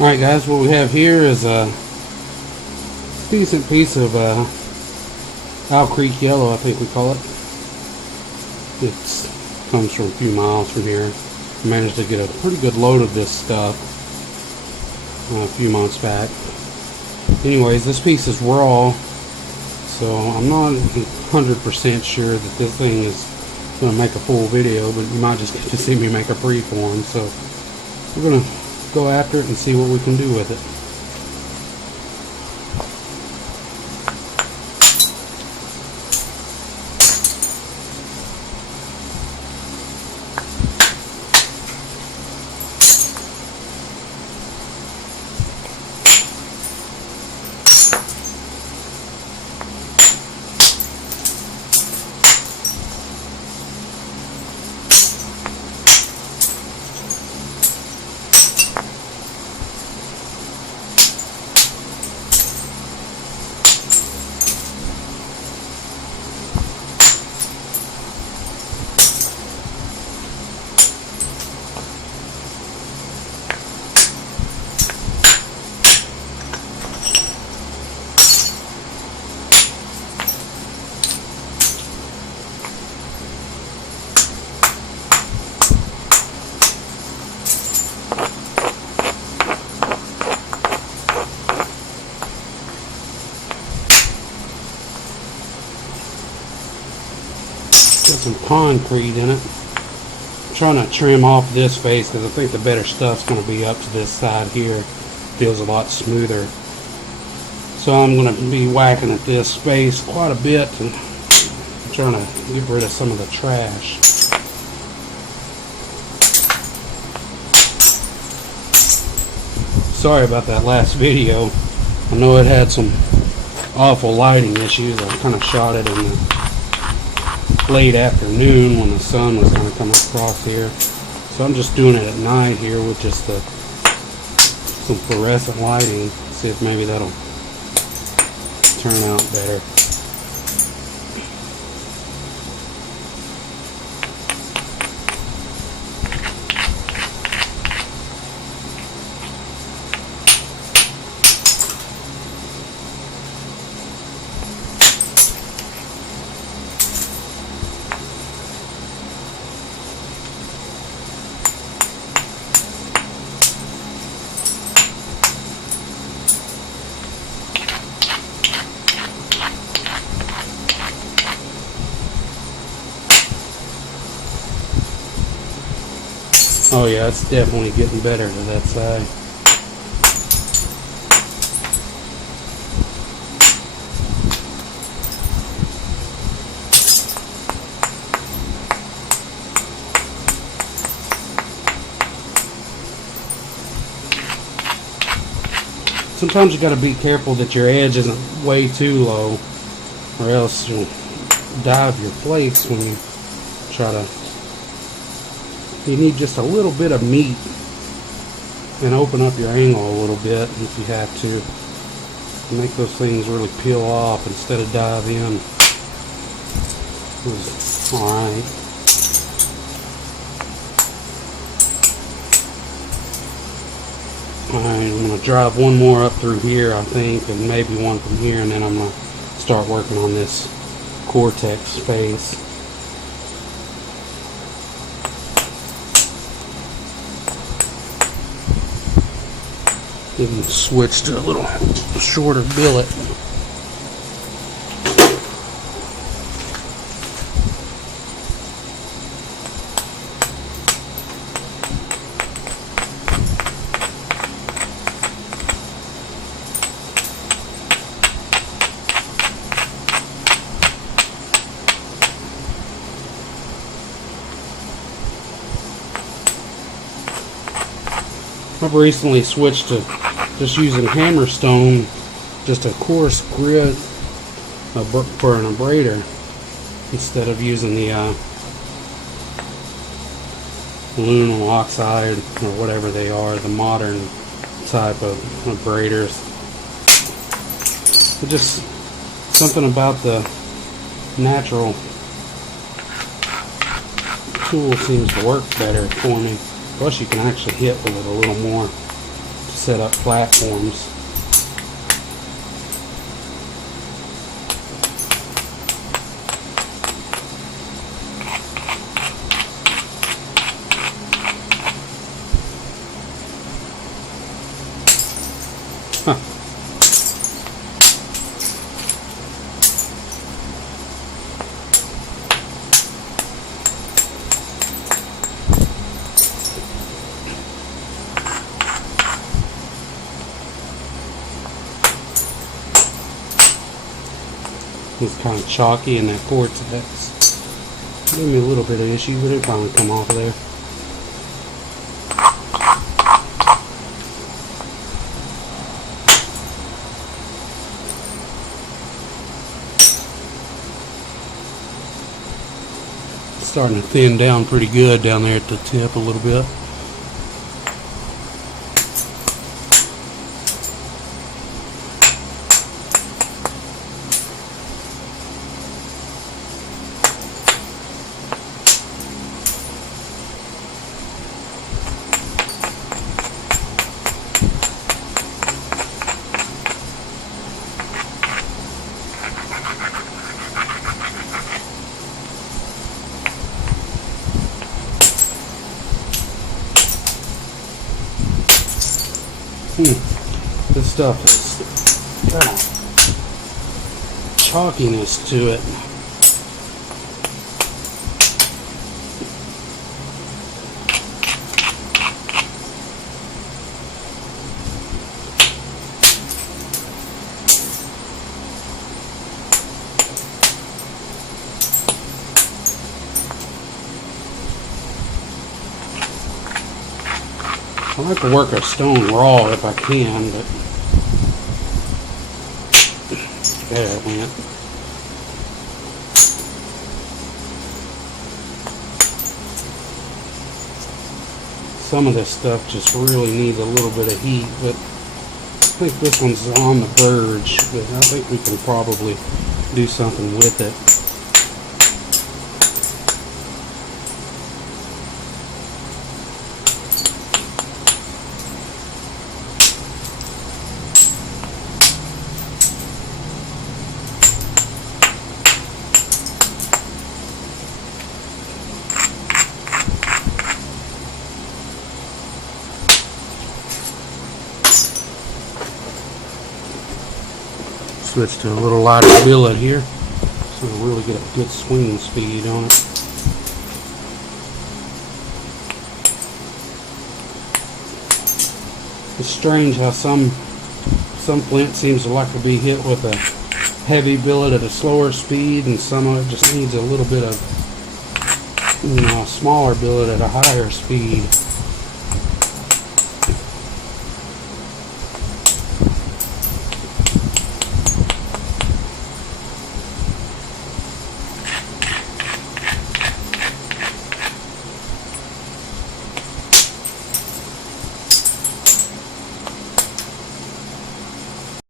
Alright guys, what we have here is a decent piece of Owl Creek yellow, I think we call it. It comes from a few miles from here. I managed to get a pretty good load of this stuff a few months back. Anyways, this piece is raw, so I'm not 100% sure that this thing is going to make a full video, but you might just get to see me make a freeform. So we're going to go after it and see what we can do with it. Got some concrete in it. I'm trying to trim off this face because I think the better stuff's going to be up to this side here. Feels a lot smoother. So I'm going to be whacking at this space quite a bit and trying to get rid of some of the trash. Sorry about that last video. I know it had some awful lighting issues. I kind of shot it in the late afternoon when the sun was kind of coming across here. So I'm just doing it at night here with just some fluorescent lighting. See if maybe that'll turn out better. Oh yeah, it's definitely getting better to that side. Sometimes you got to be careful that your edge isn't way too low, or else you'll dive your flakes when you try to. You need just a little bit of meat and open up your angle a little bit if you have to. Make those things really peel off instead of dive in. Alright. Alright, I'm going to drive one more up through here, I think, and maybe one from here, and then I'm going to start working on this Cortex face. Even switch to a little shorter billet. I've recently switched to just using hammerstone, just a coarse grit for an abrader instead of using the aluminum oxide or whatever they are, the modern type of abraders. But just something about the natural tool seems to work better for me. Plus you can actually hit with it a little more. set up platforms. Huh. It's kind of chalky in that quartz. That's gave me a little bit of issue, but it'll probably come off of there. It's starting to thin down pretty good down there at the tip a little bit. This stuff has got a chalkiness to it. I like to work a stone raw if I can, but there it went. Some of this stuff just really needs a little bit of heat, but I think this one's on the verge, but I think we can probably do something with it. Switch to a little lighter billet here, so we'll really get a good swinging speed on it. It's strange how some flint seems to like to be hit with a heavy billet at a slower speed, and some of it just needs a little bit of, a smaller billet at a higher speed.